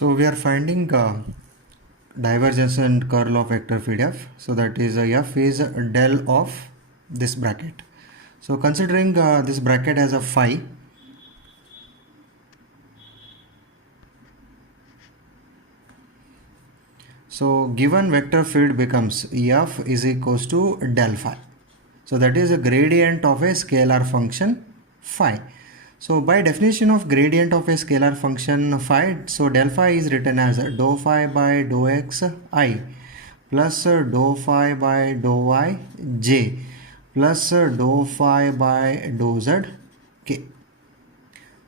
So we are finding divergence and curl of vector field f. So that is f is del of this bracket. So considering this bracket as a phi, so given vector field becomes f is equals to del phi. So that is a gradient of a scalar function phi. So by definition of gradient of a scalar function phi, so del phi is written as dou phi by dou x I plus dou phi by dou y j plus dou phi by dou z k.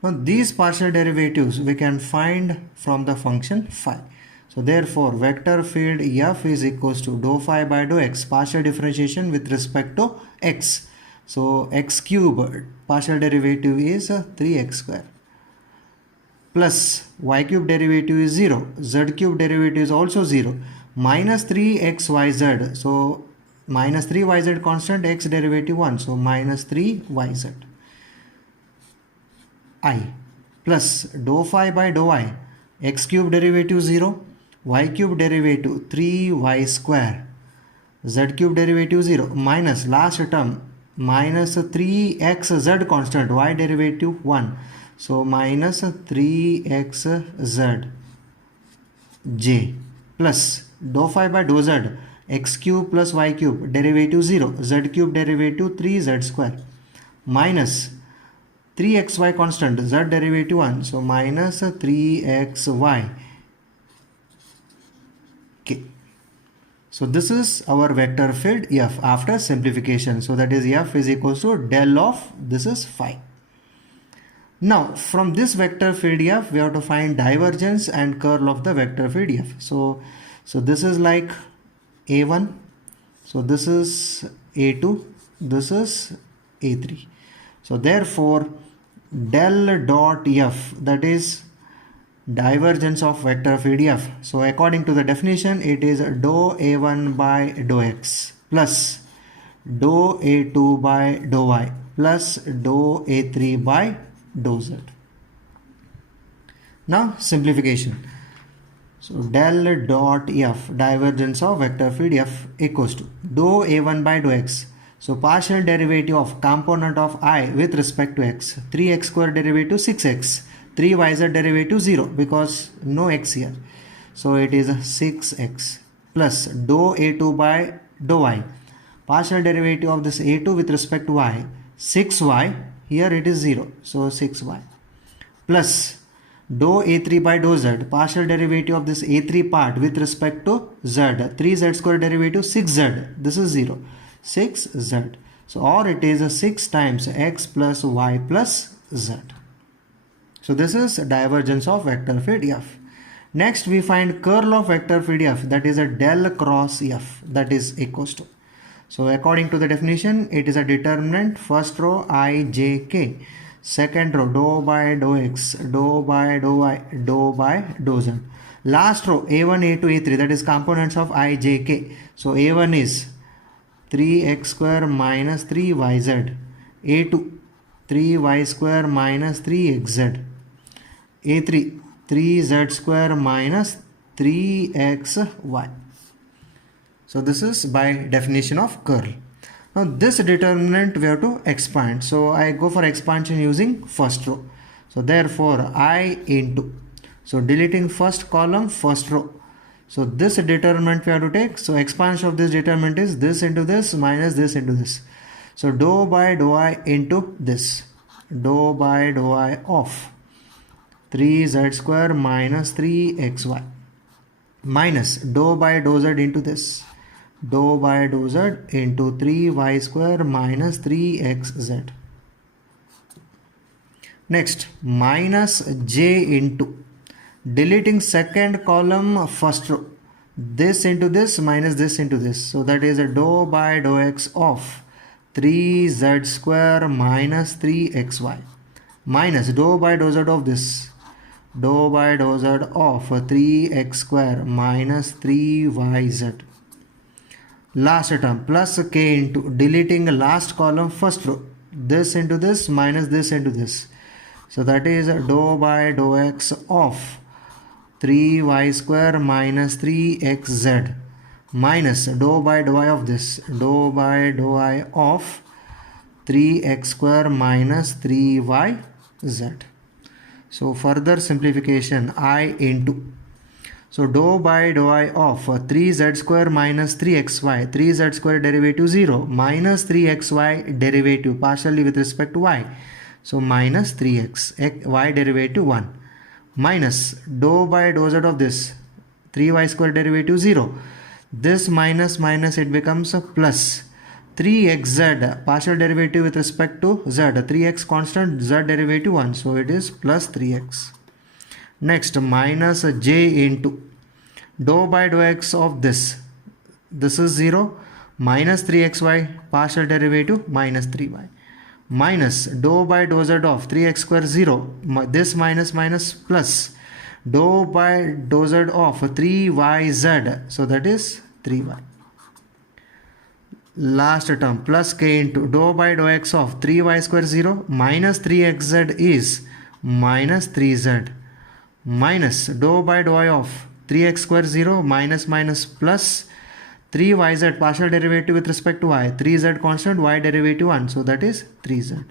Now these partial derivatives we can find from the function phi. So therefore vector field f is equals to dou phi by dou x partial differentiation with respect to x. So x cube partial derivative is 3x square plus y cube derivative is 0, z cube derivative is also 0, minus 3xyz. So minus 3yz constant, x derivative 1, so minus 3yz I plus dou phi by dou I, x cube derivative 0, y cube derivative 3y square, z cube derivative 0, minus last term minus 3xz constant, y derivative 1, so minus 3xz j plus dou phi by dou z, x cube plus y cube derivative 0, z cube derivative 3z square, minus 3xy constant, z derivative 1, so minus 3xy k. So this is our vector field f after simplification. So that is f is equals to del of this is phi. Now from this vector field f we have to find divergence and curl of the vector field f. So this is like a1, so this is a2, this is a3. So therefore del dot f, that is divergence of vector field f. So according to the definition it is dou a1 by dou x plus dou a2 by dou y plus dou a3 by dou z. Now simplification. So del dot f, divergence of vector field f, equals to dou a1 by dou x. So partial derivative of component of I with respect to x, 3x square derivative 6x, 3yz derivative 0 because no x here. So it is 6x plus dou a2 by dou y. Partial derivative of this a2 with respect to y, 6y, here it is 0, so 6y plus dou a3 by dou z, partial derivative of this a3 part with respect to z, 3z square derivative 6z, this is 0, 6z. So or it is 6 times x plus y plus z. So this is divergence of vector field f. Next we find curl of vector field f, that is a del cross f, that is equals to. So according to the definition it is a determinant, first row I j k, second row dou by dou x, dou by dou y, dou by dou z. Last row a1, a2, a3, that is components of I j k. So a1 is 3x square minus 3yz, a2 3y square minus 3xz, a3 3z square minus 3xy. So this is by definition of curl. Now this determinant we have to expand. So I go for expansion using first row. So therefore I into, so deleting first column, first row. So this determinant we have to take. So expansion of this determinant is this into this minus this into this. So dou by dou I into this, dou by dou I of 3z square minus 3xy minus dou by dou z into this, dou by dou z into 3y square minus 3xz. Next minus j into, deleting second column first row, this into this minus this into this. So that is a dou by dou x of 3z square minus 3xy minus dou by dou z of this, dou by dou z of 3x square minus 3yz. Last term plus k into, deleting last column first row, this into this minus this into this. So that is dou by dou x of 3y square minus 3xz minus dou by dou I of this, dou by dou I of 3x square minus 3yz. So further simplification, I into, so dou by dou I of 3z square minus 3xy, 3z square derivative 0 minus 3xy derivative partially with respect to y, so minus 3x, y derivative 1 minus dou by dou z of this 3y square derivative 0, this minus minus it becomes a plus 3xz partial derivative with respect to z, 3x constant, z derivative 1, so it is plus 3x. Next minus j into dou by dou x of this is 0 minus 3xy partial derivative minus 3y minus dou by dou z of 3x square 0, this minus minus plus dou by dou z of 3yz, so that is 3y. Last term plus k into dou by dou x of 3y square 0 minus 3xz is minus 3z minus dou by dou I of 3x square 0 minus minus plus 3yz partial derivative with respect to y, 3z constant, y derivative 1, so that is 3z.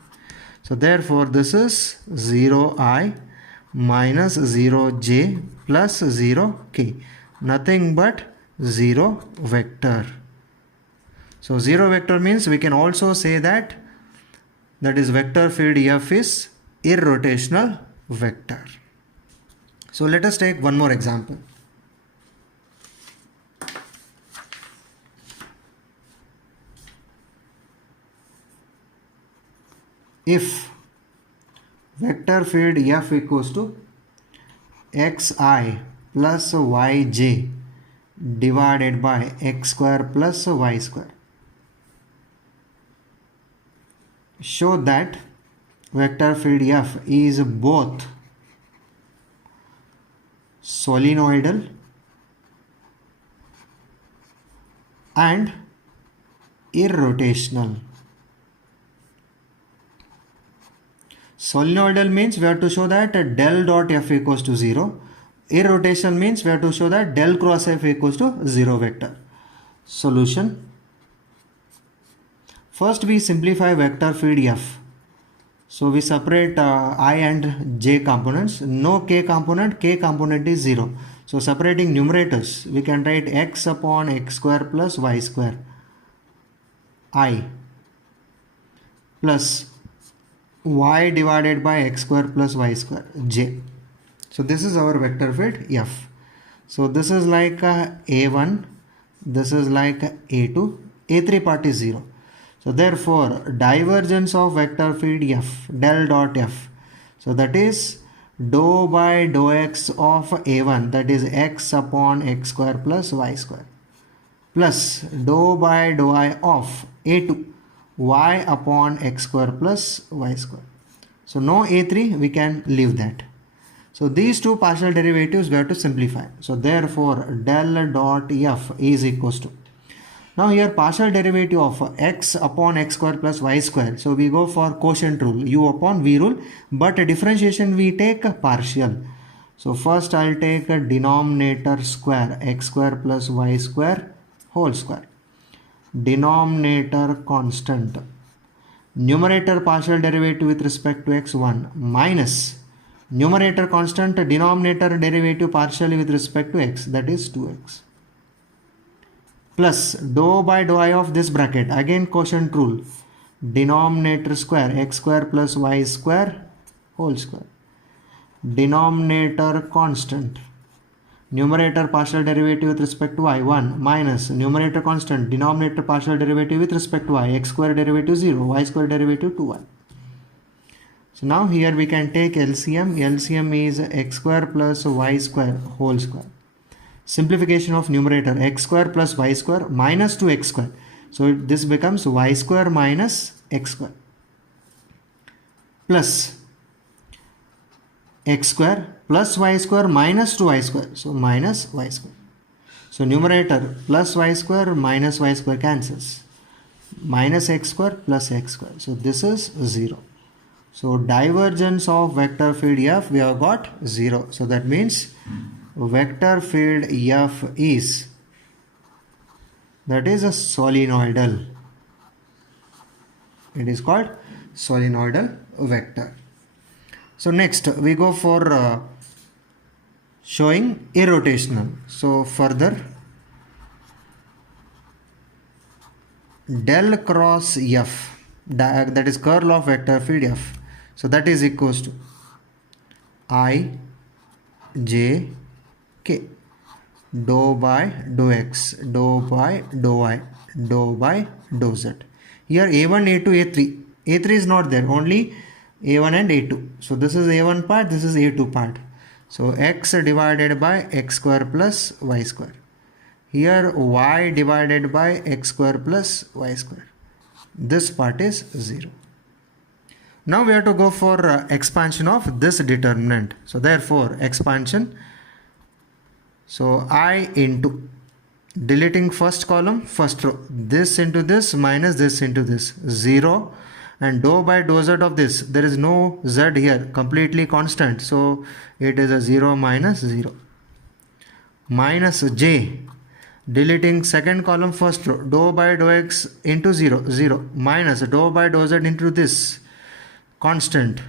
So therefore this is 0i minus 0j plus 0k, nothing but 0 vector. So 0 vector means we can also say that is vector field F is irrotational vector. So let us take one more example. If vector field F equals to xi plus yj divided by x square plus y square, show that vector field F is both solenoidal and irrotational. Solenoidal means we have to show that del dot F equals to 0. Irrotational means we have to show that del cross F equals to 0 vector. Solution. First we simplify vector field F. So we separate I and j components. No k component is 0. So separating numerators, we can write x upon x square plus y square I plus y divided by x square plus y square j. So this is our vector field F. So this is like a1, this is like a2, a3 part is 0. So therefore divergence of vector field F, del dot F, so that is dou by dou x of a1, that is x upon x square plus y square, plus dou by dou I of a2, y upon x square plus y square. So no a3, we can leave that. So these two partial derivatives we have to simplify. So therefore del dot F is equals to, now here partial derivative of x upon x square plus y square. So we go for quotient rule, u upon v rule, but differentiation we take partial. So first I'll take a denominator square, x square plus y square whole square, denominator constant, numerator partial derivative with respect to x1 minus numerator constant, denominator derivative partially with respect to x, that is 2x, plus dou by dou I of this bracket, again quotient rule, denominator square, x square plus y square whole square, denominator constant, numerator partial derivative with respect to y 1 minus numerator constant, denominator partial derivative with respect to y, x square derivative 0, y square derivative 2y. So now here we can take LCM. LCM is x square plus y square whole square. Simplification of numerator, x square plus y square minus 2x square. So this becomes y square minus x square plus x square plus y square minus 2y square. So minus y square. So numerator plus y square minus y square cancels. Minus x square plus x square. So this is 0. So divergence of vector field F, we have got 0. So that means vector field F is, that is a solenoidal. It is called solenoidal vector. So next we go for showing irrotational. So further, del cross F, that is curl of vector field F. So that is equals to I j k, dou by dou x, dou by dou y, dou by dou z. Here a1, a2, a3. a3 is not there, only a1 and a2. So this is a1 part, this is a2 part. So x divided by x square plus y square. Here y divided by x square plus y square. This part is 0. Now we have to go for expansion of this determinant. So therefore expansion. So I into, deleting first column, first row, this into this minus this into this, 0, and dou by dou z of this, there is no z here, completely constant, so it is a 0 minus 0, minus j, deleting second column, first row, dou by dou x into 0, 0, minus dou by dou z into this constant,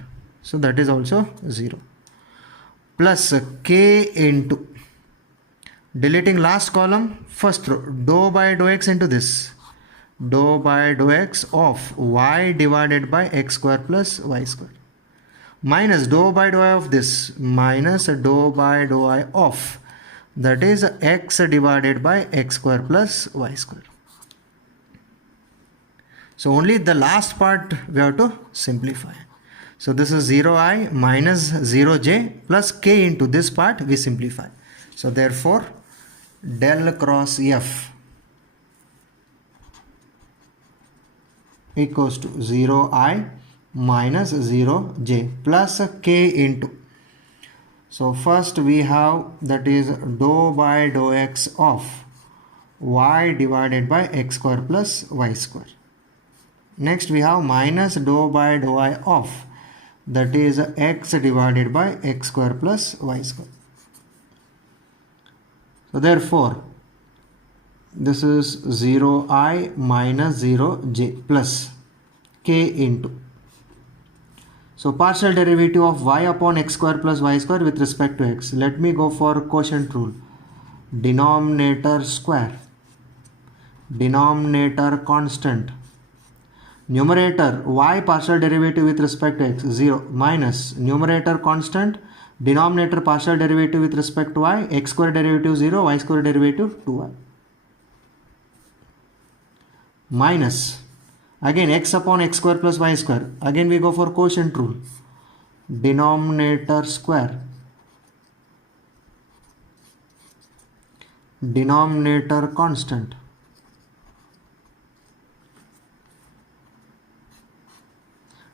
so that is also 0, plus k into, deleting last column, first row, dou by dou x into this, dou by dou x of y divided by x square plus y square, minus dou by dou y of this, minus dou by dou y of, that is x divided by x square plus y square. So only the last part we have to simplify. So this is 0i minus 0j plus k into this part we simplify. So therefore del cross F equals to 0i minus 0j plus k into, so first we have, that is dou by dou x of y divided by x square plus y square. Next we have minus dou by dou y of, that is x divided by x square plus y square. So therefore this is 0i minus 0j plus k into, so partial derivative of y upon x square plus y square with respect to x. Let me go for quotient rule. Denominator square, denominator constant, numerator y partial derivative with respect to x 0 minus numerator constant, denominator partial derivative with respect to y, x square derivative 0, y square derivative 2y, minus again x upon x square plus y square. Again we go for quotient rule. Denominator square, denominator constant,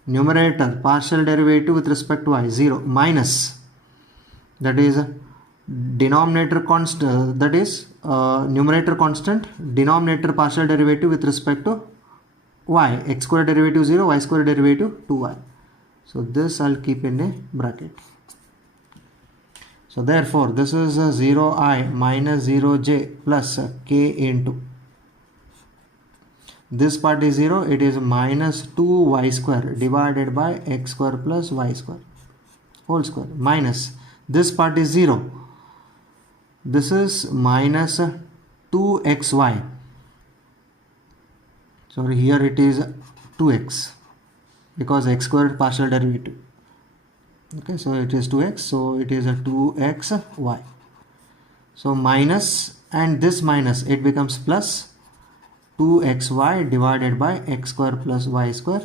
numerator partial derivative with respect to y 0 minus, that is denominator constant, that is numerator constant, denominator partial derivative with respect to y, x square derivative 0, y square derivative 2y. So this I'll keep in a bracket. So therefore this is 0i minus 0j plus k into, this part is 0, it is minus 2y square divided by x square plus y square whole square, minus this part is 0, this is minus 2xy, sorry here it is 2x because x square partial derivative, okay, so it is 2x, so it is a 2xy, so minus, and this minus it becomes plus 2xy divided by x square plus y square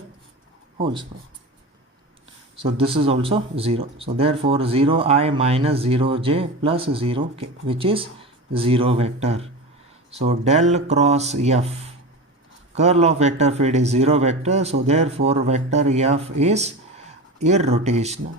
whole square. So this is also 0. So therefore 0i minus 0j plus 0k, which is 0 vector. So del cross F, curl of vector field is 0 vector. So therefore vector F is irrotational.